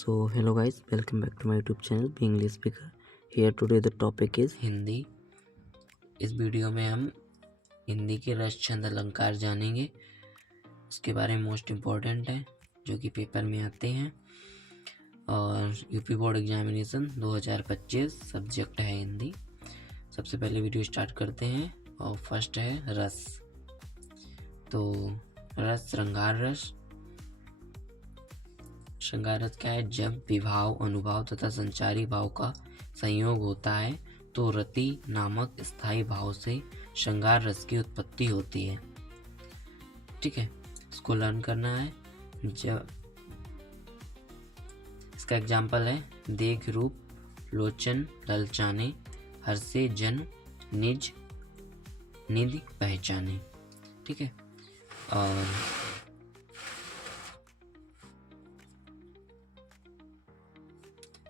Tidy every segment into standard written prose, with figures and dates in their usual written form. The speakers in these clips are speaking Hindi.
So hello guys, welcome back to my YouTube channel Be English Speaker. Here today the topic is Hindi. इस वीडियो में हम हिंदी के रस छंद अलंकार जानेंगे। उसके बारे में मोस्ट इम्पॉर्टेंट है जो कि पेपर में आते हैं और यूपी बोर्ड एग्जामिनेशन 2025 सब्जेक्ट है हिंदी। सबसे पहले वीडियो स्टार्ट करते हैं और फर्स्ट है रस। तो रस श्रृंगार रस। श्रृंगार रस क्या है? जब विभाव, अनुभाव तथा संचारी भाव का संयोग होता है तो रति नामक स्थायी भाव से श्रृंगार रस की उत्पत्ति होती है। ठीक है, इसको लर्न करना है। जब इसका एग्जाम्पल है देख रूप लोचन ललचाने, हर्षे जन निज निधि पहचाने। ठीक है, और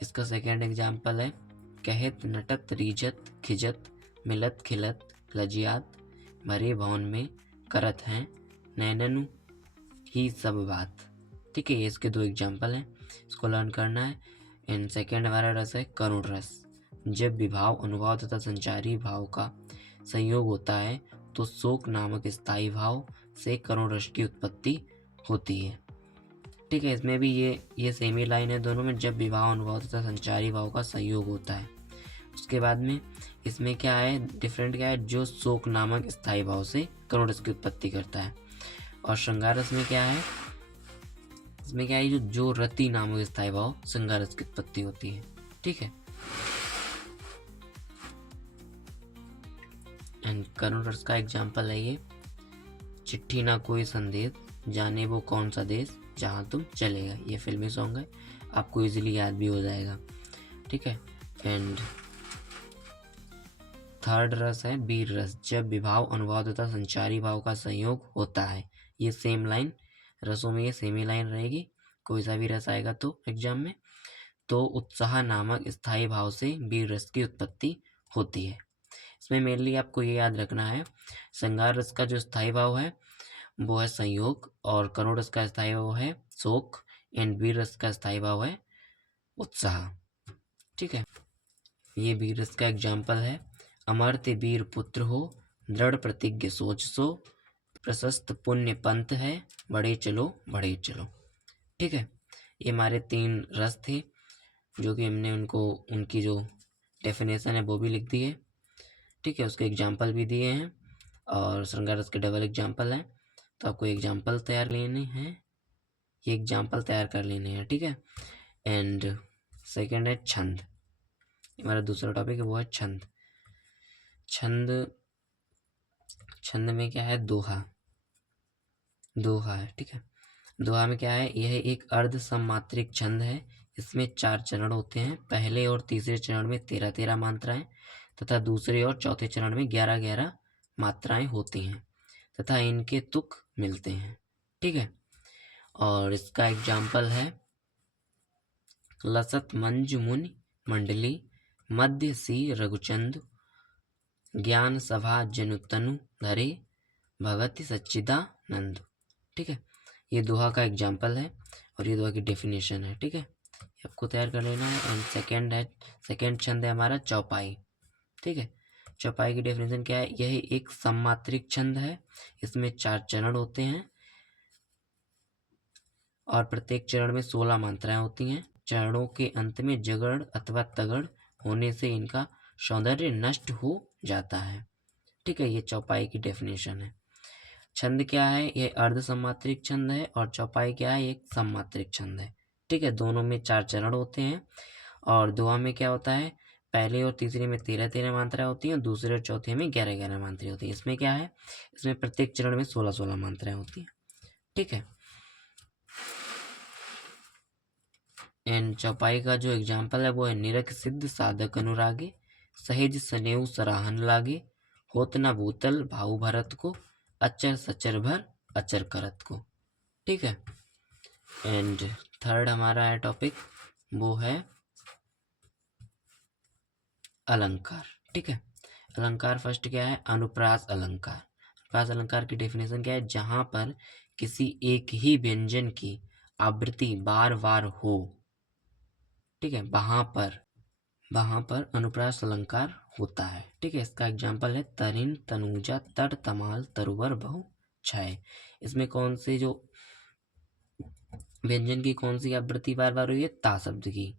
इसका सेकेंड एग्जाम्पल है कहत नटत रीझत खिजत मिलत खिलत लजियात भरे भवन में करत हैं नैननु ही सब बात। ठीक है, ये इसके दो एग्जाम्पल हैं, इसको लर्न करना है। एंड सेकेंड हमारा रस है करुण रस। जब विभाव, अनुभाव तथा संचारी भाव का संयोग होता है तो शोक नामक स्थायी भाव से करुण रस की उत्पत्ति होती है। ठीक है, इसमें भी ये सेम ही लाइन है दोनों में, जब विभाव, अनुभाव तथा संचारी भाव का संयोग होता है। उसके बाद में इसमें क्या है, डिफरेंट क्या है, जो शोक नामक स्थायी भाव से करुण रस की उत्पत्ति करता है। और श्रृंगार रस में क्या है, इसमें क्या है, जो रति नामक स्थायी भाव श्रृंगार रस की उत्पत्ति होती है। ठीक है, एंड करुण रस का एग्जाम्पल है ये चिट्ठी ना कोई संदेश, जाने वो कौन सा देश जहाँ तुम चलेगा। ये फिल्मी सॉन्ग है, आपको इजीली याद भी हो जाएगा। ठीक है, एंड थर्ड रस है वीर रस। जब विभाव, अनुभाव तथा संचारी भाव का संयोग होता है। ये सेम लाइन, रसों में ये सेम ही लाइन रहेगी, कोई सा भी रस आएगा तो एग्जाम में। तो उत्साह नामक स्थायी भाव से वीर रस की उत्पत्ति होती है। इसमें मेनली आपको ये याद रखना है, श्रृंगार रस का जो स्थायी भाव है वो है संयोग, और करुण रस का स्थायी भाव है शोक, एंड वीर रस का स्थायी भाव है उत्साह। ठीक है, ये वीर रस का एग्जाम्पल है अमर्त्य वीर पुत्र हो, दृढ़ प्रतिज्ञ सोच सो, प्रशस्त पुण्य पंथ है, बड़े चलो बड़े चलो। ठीक है, ये हमारे 3 रस थे जो कि हमने उनकी जो डेफिनेशन है वो भी लिख दी है। ठीक है, उसके एग्जाम्पल भी दिए हैं और श्रृंगार रस के डबल एग्जाम्पल हैं, तो आपको एग्जाम्पल तैयार लेने हैं, ये एग्जाम्पल तैयार कर लेने हैं। ठीक है, एंड सेकंड है छंद। हमारा दूसरा टॉपिक है वो है छंद। छंद में क्या है, दोहा है। ठीक है, दोहा में क्या है, यह एक अर्ध सममात्रिक छंद है। इसमें 4 चरण होते हैं। पहले और तीसरे चरण में 13-13 मात्राएं तथा दूसरे और चौथे चरण में 11-11 मात्राएं होती हैं तथा इनके तुक मिलते हैं। ठीक है, और इसका एग्जाम्पल है लसत मंज मुनि मंडली, मध्य सी रघुचंद, ज्ञान सभा जनुतनु धरे, भगति सच्चिदानंद। ठीक है, ये दोहा का एग्जाम्पल है और ये दोहा की डेफिनेशन है। ठीक है, आपको तैयार कर लेना है। एंड सेकेंड छंद है हमारा चौपाई। ठीक है, चौपाई की डेफिनेशन क्या है, यह एक सममात्रिक छंद है। इसमें 4 चरण होते हैं और प्रत्येक चरण में 16 मात्राएं होती हैं। चरणों के अंत में जगड़ अथवा तगड़ होने से इनका सौंदर्य नष्ट हो जाता है। ठीक है, ये चौपाई की डेफिनेशन है। छंद क्या है, ये अर्ध सममात्रिक छंद है, और चौपाई क्या है, एक सममात्रिक छंद है। ठीक है, दोनों में 4 चरण होते हैं और दोहा में क्या होता है, पहले और तीसरे में 13-13 मात्राएं होती हैं, दूसरे और चौथे में 11-11 मात्राएं होती हैं। इसमें क्या है, इसमें प्रत्येक चरण में 16-16 मात्राएं होती हैं। ठीक है, एंड चौपाई का जो एग्जाम्पल है वो है निरख सिद्ध साधक अनुरागे, सहेज सनेऊ सराहन लागे, होत न भूतल भाऊ भरत को, अचर सचर भर अचर करत को। ठीक है, एंड थर्ड हमारा है टॉपिक वो है अलंकार। ठीक है, अलंकार फर्स्ट क्या है, अनुप्रास अलंकार। अनुप्रास अलंकार की डेफिनेशन क्या है, जहां पर किसी एक ही व्यंजन की आवृत्ति बार बार हो ठीक है। वहाँ पर अनुप्रास अलंकार होता है। ठीक है। इसका एग्जाम्पल है तरिन तनुजा तर तमाल तरुवर बहु छाय। इसमें कौन से जो व्यंजन की कौन सी आवृत्ति बार बार हुई है? ता शब्द की।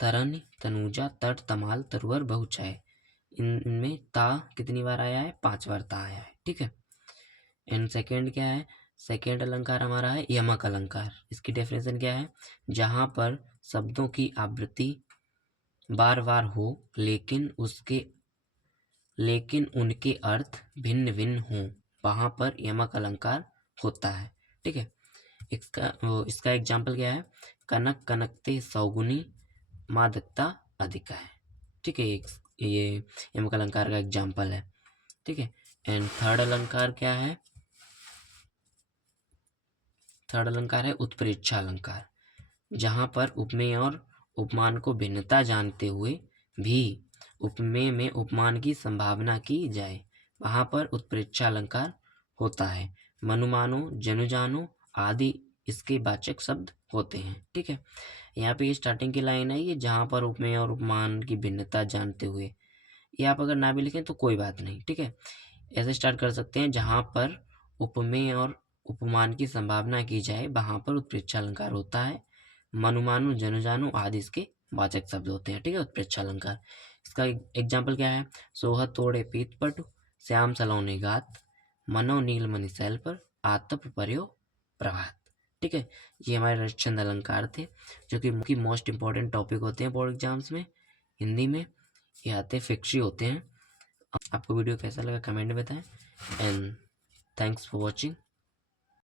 तरन तनुजा तट तमाल तरुवर बहु छाय, इनमें ता कितनी बार आया है? 5 बार ता आया है। ठीक है। एंड सेकेंड क्या है? सेकेंड अलंकार हमारा है यमक अलंकार। इसकी डेफिनेशन क्या है? जहां पर शब्दों की आवृत्ति बार बार हो लेकिन उनके अर्थ भिन्न भिन्न हों, वहां पर यमक अलंकार होता है। ठीक है। इसका एग्जाम्पल क्या है? कनक कनकते सौगुनी मादकता अधिका है। ठीक है। ये यमक अलंकार का एग्जाम्पल है। ठीक है। एंड थर्ड अलंकार क्या है? थर्ड अलंकार है उत्प्रेक्षा अलंकार। जहां पर उपमेय और उपमान को भिन्नता जानते हुए भी उपमेय में उपमान की संभावना की जाए, वहां पर उत्प्रेक्षा अलंकार होता है। मनुमानो जनुजानो आदि इसके वाचक शब्द होते हैं। ठीक है। यहाँ पे स्टार्टिंग की लाइन है ये, जहां पर उपमेय और उपमान की भिन्नता जानते हुए। ये आप अगर ना भी लिखें तो कोई बात नहीं। ठीक है। ऐसे स्टार्ट कर सकते हैं, जहां पर उपमेय और उपमान की संभावना की जाए वहां पर उत्प्रेक्षा अलंकार होता है। मनुमानु जनुजानु आदि इसके वाचक शब्द होते हैं। ठीक है। उत्प्रेक्षा अलंकार। इसका एग्जाम्पल क्या है? सोह तोड़े पीत पटु श्याम सलोने गात मनो नील मणि शैल पर आतप पर्यो प्रभात। ठीक है। ये हमारे रसछंद अलंकार थे, जो कि मोस्ट इंपॉर्टेंट टॉपिक होते हैं बोर्ड एग्जाम्स में। हिंदी में ये आते फिक्शी होते हैं। आपको वीडियो कैसा लगा कमेंट में बताएं। And thanks for watching.